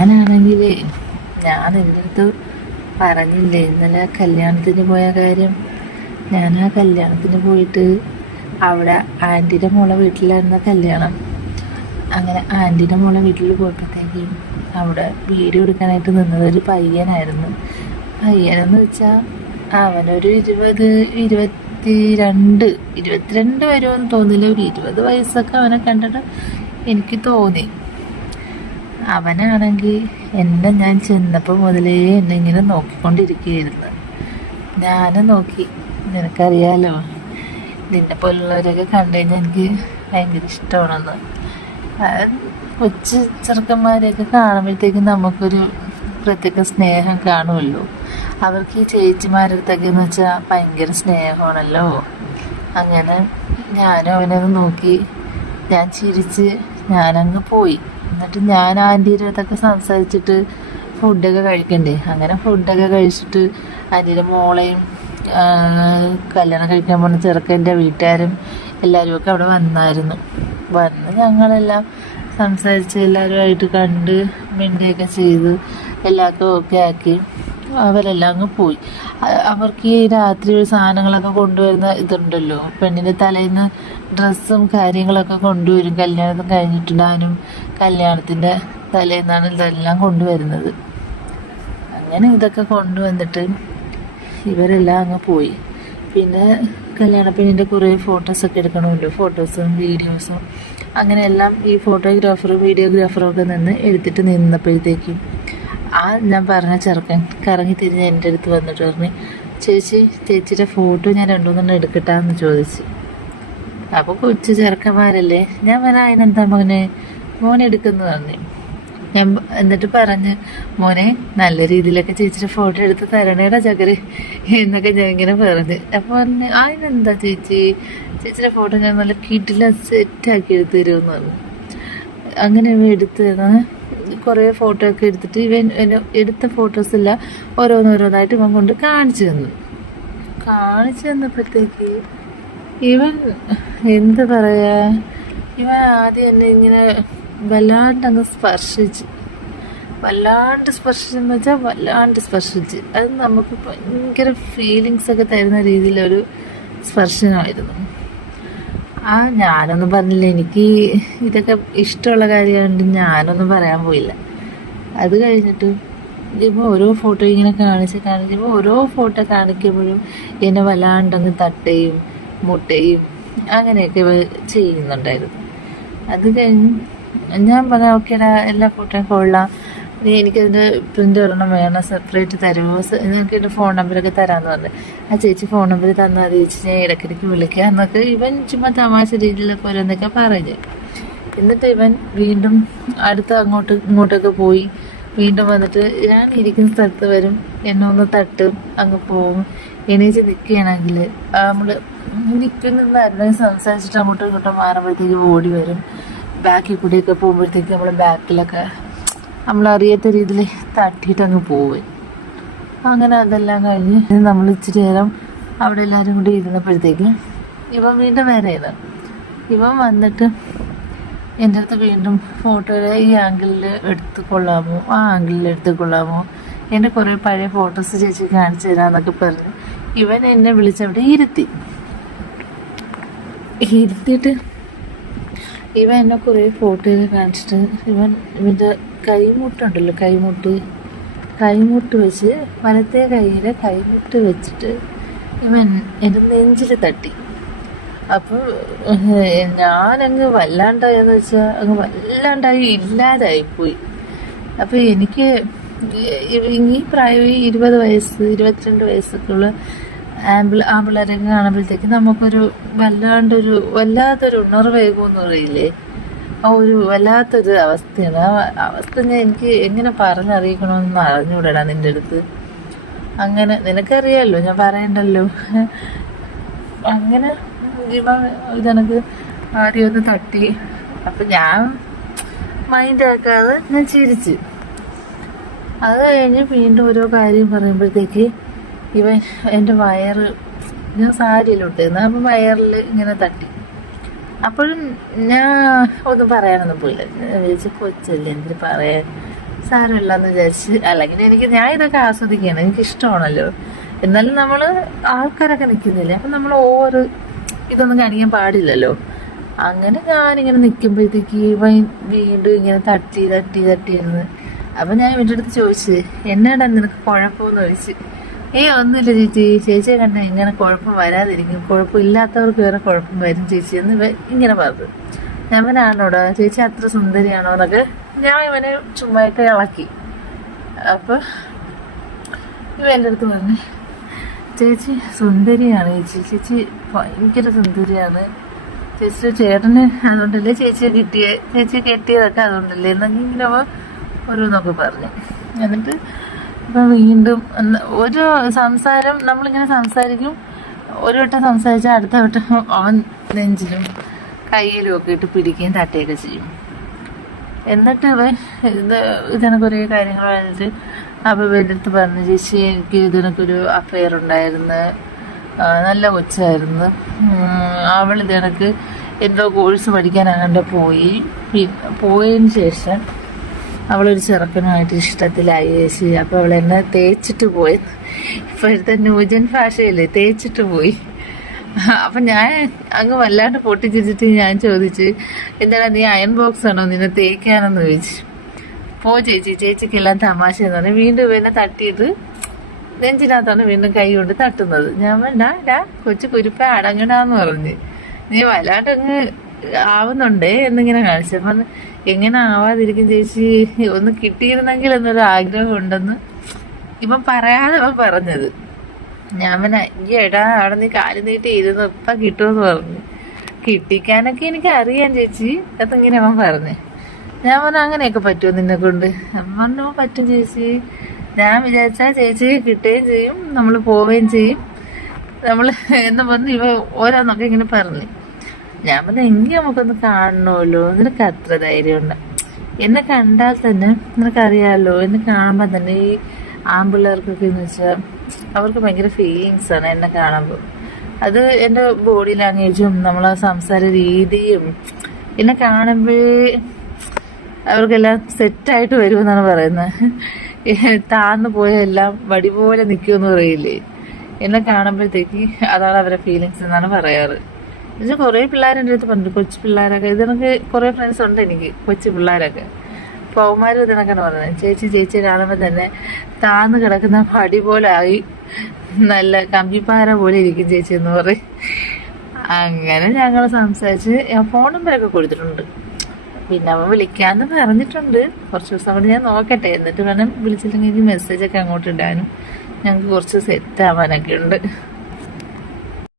ഞാനാണെങ്കിൽ ഞാൻ എൻ്റെ അടുത്ത് പറഞ്ഞില്ലേ ഇന്നലെ കല്യാണത്തിന് പോയ കാര്യം. ഞാൻ ആ കല്യാണത്തിന് പോയിട്ട് അവിടെ ആൻറ്റിയുടെ മോളെ വീട്ടിലായിരുന്ന കല്യാണം. അങ്ങനെ ആൻറ്റിയുടെ മോളെ വീട്ടിൽ പോയപ്പോഴത്തേക്കും അവിടെ വീഡിയോ എടുക്കാനായിട്ട് നിന്നത് ഒരു പയ്യനായിരുന്നു. പയ്യനെന്ന് വെച്ചാൽ അവനൊരു 22 വരുമെന്ന് തോന്നില്ല, ഒരു 20 വയസ്സൊക്കെ അവനെ കണ്ടിട്ട് എനിക്ക് തോന്നി. അവനാണെങ്കിൽ ഞാൻ ചെന്നപ്പോൾ മുതലേ എന്നെ ഇങ്ങനെ നോക്കിക്കൊണ്ടിരിക്കുകയായിരുന്നു. ഞാനും നോക്കി. നിനക്കറിയാലോ നിന്നെ പോലുള്ളവരൊക്കെ കണ്ടു കഴിഞ്ഞാൽ എനിക്ക് ഭയങ്കര ഇഷ്ടമാണെന്ന്. കൊച്ചു ചെറുക്കന്മാരെയൊക്കെ കാണുമ്പോഴത്തേക്കും നമുക്കൊരു പ്രത്യേക സ്നേഹം കാണുമല്ലോ. അവർക്ക് ഈ ചേച്ചിമാരുടെ അടുത്തൊക്കെ എന്ന് വെച്ചാൽ ഭയങ്കര സ്നേഹമാണല്ലോ. അങ്ങനെ ഞാനും അവനത് നോക്കി, ഞാൻ ചിരിച്ച് ഞാനങ്ങ് പോയി. എന്നിട്ട് ഞാൻ ആൻറ്റീൻ്റെ അടുത്തൊക്കെ സംസാരിച്ചിട്ട് ഫുഡൊക്കെ കഴിക്കണ്ടേ. അങ്ങനെ ഫുഡൊക്കെ കഴിച്ചിട്ട് ആൻറ്റീൻ്റെ മോളെയും കല്യാണം കഴിക്കാൻ പോകുന്ന ചെറുക്കൻ്റെ വീട്ടുകാരും എല്ലാവരും ഒക്കെ അവിടെ വന്നായിരുന്നു. വന്ന് ഞങ്ങളെല്ലാം സംസാരിച്ച് എല്ലാവരുമായിട്ട് കണ്ട് മിണ്ടുകയൊക്കെ ചെയ്ത് എല്ലാവർക്കും ഓക്കെ ആക്കി അവരെല്ലാം അങ്ങ് പോയി. അവർക്ക് ഈ രാത്രി സാധനങ്ങളൊക്കെ കൊണ്ടുവരുന്ന ഇതുണ്ടല്ലോ, പെണ്ണിൻ്റെ തലേന്ന് ഡ്രസ്സും കാര്യങ്ങളൊക്കെ കൊണ്ടുവരും. കല്യാണം കഴിഞ്ഞിട്ടിടാനും കല്യാണത്തിൻ്റെ തലേന്നാണ് ഇതെല്ലാം കൊണ്ടുവരുന്നത്. അങ്ങനെ ഇതൊക്കെ കൊണ്ടുവന്നിട്ട് ഇവരെല്ലാം അങ്ങ് പോയി. പിന്നെ കല്യാണ പെണ്ണിൻ്റെ കുറേ ഫോട്ടോസൊക്കെ എടുക്കണമല്ലോ, ഫോട്ടോസും വീഡിയോസും അങ്ങനെയെല്ലാം ഈ ഫോട്ടോഗ്രാഫറും വീഡിയോഗ്രാഫറും ഒക്കെ നിന്ന് എടുത്തിട്ട് നിന്നപ്പോഴത്തേക്കും ഞാൻ പറഞ്ഞ ചെറുക്കൻ കറങ്ങി തിരിഞ്ഞ് എൻ്റെ അടുത്ത് വന്നിട്ട് പറഞ്ഞു, ചേച്ചിയുടെ ഫോട്ടോ ഞാൻ 2-3 എടുക്കട്ടാന്ന് ചോദിച്ചു. അപ്പോൾ കൊച്ചു ചെറുക്കന്മാരല്ലേ, ഞാൻ പറഞ്ഞ അതിനെന്താ മോനെ എടുക്കുന്നു പറഞ്ഞു. ഞാൻ എന്നിട്ട് പറഞ്ഞ്, മോനെ നല്ല രീതിയിലൊക്കെ ചേച്ചിയുടെ ഫോട്ടോ എടുത്ത് തരണേടാ ചക്കര് എന്നൊക്കെ ഞാൻ ഇങ്ങനെ പറഞ്ഞു. അപ്പോൾ പറഞ്ഞ് അതിനെന്താ ചേച്ചിയുടെ ഫോട്ടോ ഞാൻ നല്ല കിടില സെറ്റാക്കി എടുത്ത് തരുമെന്ന് പറഞ്ഞു. അങ്ങനെ എടുത്ത് കുറേ ഫോട്ടോ ഒക്കെ എടുത്തിട്ട് ഇവൻ എടുത്ത ഫോട്ടോസെല്ലാം ഓരോന്നായിട്ട് ഇവൻ കൊണ്ട് കാണിച്ചു തന്നപ്പോഴത്തേക്ക് ഇവൻ എന്താ പറയാ, ഇവൻ ആദ്യം എന്നെ ഇങ്ങനെ വല്ലാണ്ട് സ്പർശിച്ച് അത് നമുക്ക് ഭയങ്കര ഫീലിങ്സൊക്കെ തരുന്ന രീതിയിലൊരു സ്പർശനമായിരുന്നു. ഞാനൊന്നും പറഞ്ഞില്ല, എനിക്ക് ഇതൊക്കെ ഇഷ്ടമുള്ള കാര്യമായതുകൊണ്ട് ഞാനൊന്നും പറയാൻ പോയില്ല. അത് കഴിഞ്ഞിട്ട് ഇപ്പോൾ ഓരോ ഫോട്ടോ ഇങ്ങനെ കാണിച്ചപ്പോൾ ഓരോ ഫോട്ടോ കാണിക്കുമ്പോഴും എന്നെ വല്ലാണ്ടങ്ങ് തട്ടുകയും മുട്ടുകയും അങ്ങനെയൊക്കെ ചെയ്യുന്നുണ്ടായിരുന്നു. അത് കഴിഞ്ഞ് ഞാൻ പറഞ്ഞ ഓക്കേടാ, എല്ലാ ഫോട്ടോയും കൊള്ളാം, നീ എനിക്കതിൻ്റെ പ്രിൻ്റ് ഒരെണ്ണം വേണം, സെപ്പറേറ്റ് തരുമോ, നിങ്ങൾക്ക് എൻ്റെ ഫോൺ നമ്പറൊക്കെ തരാമെന്ന് പറഞ്ഞു. ആ ചേച്ചി ഫോൺ നമ്പർ തന്നാൽ മതി ചേച്ചി, ഞാൻ ഇടയ്ക്കിടയ്ക്ക് വിളിക്കുക എന്നൊക്കെ ഇവൻ ചുമ്മാ തമാശ രീതിയിലൊക്കെ ഓരോന്നൊക്കെ പറഞ്ഞു. എന്നിട്ട് ഇവൻ വീണ്ടും ഇങ്ങോട്ടൊക്കെ പോയി. വീണ്ടും വന്നിട്ട് ഞാൻ ഇരിക്കുന്ന സ്ഥലത്ത് വരും, എന്നെ ഒന്ന് തട്ടും, അങ്ങ് പോവും. എണീച്ച് നിൽക്കുകയാണെങ്കിൽ നമ്മൾ നിൽക്കുന്നുണ്ടായിരുന്നു സംസാരിച്ചിട്ട് അങ്ങോട്ടും ഇങ്ങോട്ടും മാറുമ്പോഴത്തേക്ക് ഓടി വരും. ബാക്കിൽ കൂടിയൊക്കെ പോകുമ്പോഴത്തേക്ക് നമ്മൾ ബാക്കിലൊക്കെ നമ്മളറിയാത്ത രീതിയിൽ തട്ടിയിട്ട് അങ്ങ് പോവും. അങ്ങനെ അതെല്ലാം കഴിഞ്ഞ് നമ്മൾ ഇച്ചിരി നേരം അവിടെ എല്ലാവരും കൂടി ഇരുന്നപ്പോഴത്തേക്ക് ഇവൻ വീണ്ടും വേറെ ഇവൻ വന്നിട്ട് എൻ്റെ അടുത്ത് വീണ്ടും ഫോട്ടോയിൽ ഈ ആംഗിളിൽ എടുത്തുകൊള്ളാമോ, ആ ആംഗിളിൽ എടുത്തുകൊള്ളാമോ, എൻ്റെ കുറേ പഴയ ഫോട്ടോസ് ചേച്ചി കാണിച്ചു തരാമെന്നൊക്കെ പറഞ്ഞ് ഇവൻ എന്നെ വിളിച്ചവിടെ ഇരുത്തിയിട്ട് ഇവൻ എന്നെ കുറേ ഫോട്ടോയൊക്കെ കാണിച്ചിട്ട് ഇവൻ്റെ കൈമുട്ടുണ്ടല്ലോ, കൈമുട്ട് വെച്ച് വലത്തെ കൈയിലെ കൈമുട്ട് വെച്ചിട്ട് ഇവൻ എൻ്റെ നെഞ്ചിൽ തട്ടി. അപ്പോൾ ഞാനങ്ങ് വല്ലാണ്ടായെന്ന് വെച്ചാൽ അങ്ങ് വല്ലാണ്ടായി ഇല്ലാതായിപ്പോയി. അപ്പോൾ എനിക്ക് ഈ പ്രായം 20 വയസ്സ് 22 വയസ്സൊക്കെ ഉള്ള ആമ്പിള്ളേരൊക്കെ കാണുമ്പോഴത്തേക്ക് നമുക്കൊരു വല്ലാത്തൊരു ഉണർവേകുമെന്ന് പറയില്ലേ, ആ ഒരു വല്ലാത്തൊരു അവസ്ഥയാണ്. ആ അവസ്ഥ എനിക്ക് എങ്ങനെ പറഞ്ഞറിയിക്കണമെന്ന് അറിഞ്ഞൂടാ നിൻ്റെ അടുത്ത്. അങ്ങനെ നിനക്കറിയാമല്ലോ, ഞാൻ പറയണ്ടല്ലോ. അങ്ങനെ ഇതെനിക്ക് ആദ്യം ഒന്ന് തട്ടി. അപ്പം ഞാൻ മൈൻഡ് ആക്കാതെ ഞാൻ ചിരിച്ച്. അത് കഴിഞ്ഞ് വീണ്ടും ഓരോ കാര്യം പറയുമ്പോഴത്തേക്ക് ഇവൻ എൻ്റെ വയറ്, ഞാൻ സാരിയിലോട്ടിരുന്നു, അപ്പം വയറിൽ ഇങ്ങനെ തട്ടി. അപ്പോഴും ഞാൻ ഒന്നും പറയാനൊന്നും പോയില്ല. ഞാൻ വിചാരിച്ചു കൊച്ചല്ലേ എന്തിന് പറയാൻ, സാരമില്ലെന്ന് വിചാരിച്ച്. അല്ലെങ്കിൽ ഞാൻ ഇതൊക്കെ ആസ്വദിക്കുകയാണ്, എനിക്ക് ഇഷ്ടമാണല്ലോ. എന്നാലും നമ്മൾ ആൾക്കാരൊക്കെ നിൽക്കുന്നില്ലേ, അപ്പം നമ്മൾ ഓവർ ഇതൊന്നും കാണിക്കാൻ പാടില്ലല്ലോ. അങ്ങനെ ഞാനിങ്ങനെ നിൽക്കുമ്പോഴത്തേക്ക് വീണ്ടും ഇങ്ങനെ തട്ടി തട്ടി തട്ടിയിരുന്ന്. അപ്പം ഞാൻ ഇവൻ്റെ അടുത്ത് ചോദിച്ച്, എന്നാടാ നിനക്ക് കുഴപ്പമെന്ന് ചോദിച്ച്. ഒന്നുമില്ല ചേച്ചി, ചേച്ചിയെ കണ്ട ഇങ്ങനെ കുഴപ്പം വരാതിരിക്കും, കുഴപ്പമില്ലാത്തവർക്ക് വേറെ കുഴപ്പം വരും ചേച്ചി എന്ന് ഇങ്ങനെ പറഞ്ഞു. ഞാൻ അവനാണോടാ ചേച്ചി അത്ര സുന്ദരിയാണോ എന്നൊക്കെ ഞാൻ ഇവനെ ചുമ്മായിട്ട് ഇളക്കി. അപ്പം ഇവ എൻ്റെ അടുത്ത് പറഞ്ഞു, ചേച്ചി സുന്ദരിയാണ് ചേച്ചി, ചേച്ചി ഭയങ്കര സുന്ദരിയാണ് ചേച്ചി, ചേട്ടന് അതുകൊണ്ടല്ലേ ചേച്ചിയെ കെട്ടിയതൊക്കെ അതുകൊണ്ടല്ലേ എന്നൊക്കെ ഇങ്ങനെ അവ ഓരോന്നൊക്കെ പറഞ്ഞു. എന്നിട്ട് ഇപ്പം വീണ്ടും ഒരു സംസാരം നമ്മളിങ്ങനെ സംസാരിക്കും. ഒരു വട്ടം സംസാരിച്ചാൽ അടുത്ത വട്ടം അവൻ നെഞ്ചിലും കയ്യിലും ഒക്കെ ഇട്ട് പിടിക്കുകയും തട്ടുകയൊക്കെ ചെയ്യും. എന്നിട്ട് ഇതിനൊക്കെ കുറേ കാര്യങ്ങൾ പറഞ്ഞിട്ട് അപ്പം എൻ്റെ അടുത്ത് പറഞ്ഞു, ചേച്ചി എനിക്ക് ഇതിനൊക്കൊരു അഫെയർ ഉണ്ടായിരുന്നു, നല്ല കൊച്ചായിരുന്നു, അവൾ ഇതിനക്ക് എന്തോ കോഴ്സ് പഠിക്കാനാകണ്ട പോയതിന് ശേഷം അവളൊരു ചെറുക്കനുമായിട്ട് ഇഷ്ടത്തിലായി ചേച്ചി. അപ്പോൾ അവൾ എന്നെ തേച്ചിട്ട് പോയി. ഇപ്പോഴത്തെ ന്യൂജൻ ഭാഷയല്ലേ, തേച്ചിട്ട് പോയി. അപ്പം ഞാൻ അങ്ങ് വല്ലാണ്ട് പൊട്ടിച്ചിരിച്ചിട്ട് ഞാൻ ചോദിച്ചു, എന്താണ് നീ അയൺ ബോക്സ് ആണോ നിന്നെ തേക്കാനെന്ന് ചോദിച്ചു. ചേച്ചി, ചേച്ചിക്കെല്ലാം തമാശ എന്ന് പറഞ്ഞാൽ വീണ്ടും ഇവനെ തട്ടിയിട്ട് നെഞ്ചിനകത്താണ് വീണ്ടും കൈ കൊണ്ട് തട്ടുന്നത്. ഞാൻ വേണ്ട കൊച്ചു കുരുപ്പ അടങ്ങണാന്ന് പറഞ്ഞ്, നീ വല്ലാണ്ട് അങ്ങ് ആവുന്നുണ്ടേ എന്നിങ്ങനെ കാണിച്ചപ്പം എങ്ങനെ ആവാതിരിക്കും ചേച്ചി, ഒന്ന് കിട്ടിയിരുന്നെങ്കിൽ എന്നൊരു ആഗ്രഹം ഉണ്ടെന്ന് ഇവൻ പറയാതെ അവൻ പറഞ്ഞത്. ഞാൻ ഈ എടാ അവിടെ നീ കാല് നീട്ടി ഇരുന്നു ഇപ്പം കിട്ടുമെന്ന് പറഞ്ഞു. കിട്ടിക്കാനൊക്കെ എനിക്ക് അറിയാം ചേച്ചി അതിങ്ങനെ അവൻ പറഞ്ഞു. ഞാൻ പറഞ്ഞു അങ്ങനെയൊക്കെ പറ്റുമോ നിന്നെ കൊണ്ട്? അവൻ പറഞ്ഞു പറ്റും ചേച്ചി, ഞാൻ വിചാരിച്ചാൽ ചേച്ചി കിട്ടുകയും ചെയ്യും, നമ്മൾ പോവുകയും ചെയ്യും നമ്മൾ എന്ന് പറഞ്ഞ് ഇവ ഓരോന്നൊക്കെ ഇങ്ങനെ പറഞ്ഞു. ഞാൻ പറഞ്ഞു എങ്കിൽ നമുക്കൊന്ന് കാണണമല്ലോ, നിനക്ക് അത്ര ധൈര്യമുണ്ട്, എന്നെ കണ്ടാൽ തന്നെ നിനക്കറിയാമല്ലോ, എന്നെ കാണുമ്പോൾ തന്നെ ഈ ആൺപിള്ളേർക്കൊക്കെ എന്ന് വെച്ചാൽ അവർക്ക് ഭയങ്കര ഫീലിങ്സാണ് എന്നെ കാണുമ്പോൾ. അത് എൻ്റെ ബോഡി ലാംഗ്വേജും നമ്മളെ സംസാര രീതിയും എന്നെ കാണുമ്പോഴേ അവർക്കെല്ലാം സെറ്റായിട്ട് വരുമെന്നാണ് പറയുന്നത്. താഴ്ന്നു പോയ എല്ലാം വടി പോലെ നിൽക്കുമെന്ന് പറയില്ലേ, എന്നെ കാണുമ്പോഴത്തേക്ക് അതാണ് അവരുടെ ഫീലിങ്സ് എന്നാണ് പറയാറ്. എന്നുവെച്ചാൽ കുറേ പിള്ളേരെൻ്റെ അടുത്ത് പറഞ്ഞു, കൊച്ചു പിള്ളേരൊക്കെ ഇതിനൊക്കെ കുറേ ഫ്രണ്ട്സ് ഉണ്ട് എനിക്ക്, കൊച്ചു പിള്ളേരൊക്കെ. അപ്പോൾ അവന്മാരും ഇതിനൊക്കെയാണ് പറയുന്നത്, ചേച്ചിയെ കാണുമ്പോൾ തന്നെ താന്ന് കിടക്കുന്ന പടി പോലെ ആയി, നല്ല കമ്പിപ്പാര പോലെ ഇരിക്കും ചേച്ചി എന്ന് പറയും. അങ്ങനെ ഞങ്ങൾ സംസാരിച്ച് ഫോൺ നമ്പറൊക്കെ കൊടുത്തിട്ടുണ്ട്. പിന്നെ അവൻ വിളിക്കാമെന്ന് പറഞ്ഞിട്ടുണ്ട്. കുറച്ച് ദിവസം കൊണ്ട് ഞാൻ നോക്കട്ടെ, എന്നിട്ട് വേണം വിളിച്ചില്ലെങ്കിൽ മെസ്സേജൊക്കെ അങ്ങോട്ട് ഇടാനും. ഞങ്ങൾക്ക് കുറച്ച് സെറ്റ് ആവാനൊക്കെ ഉണ്ട്.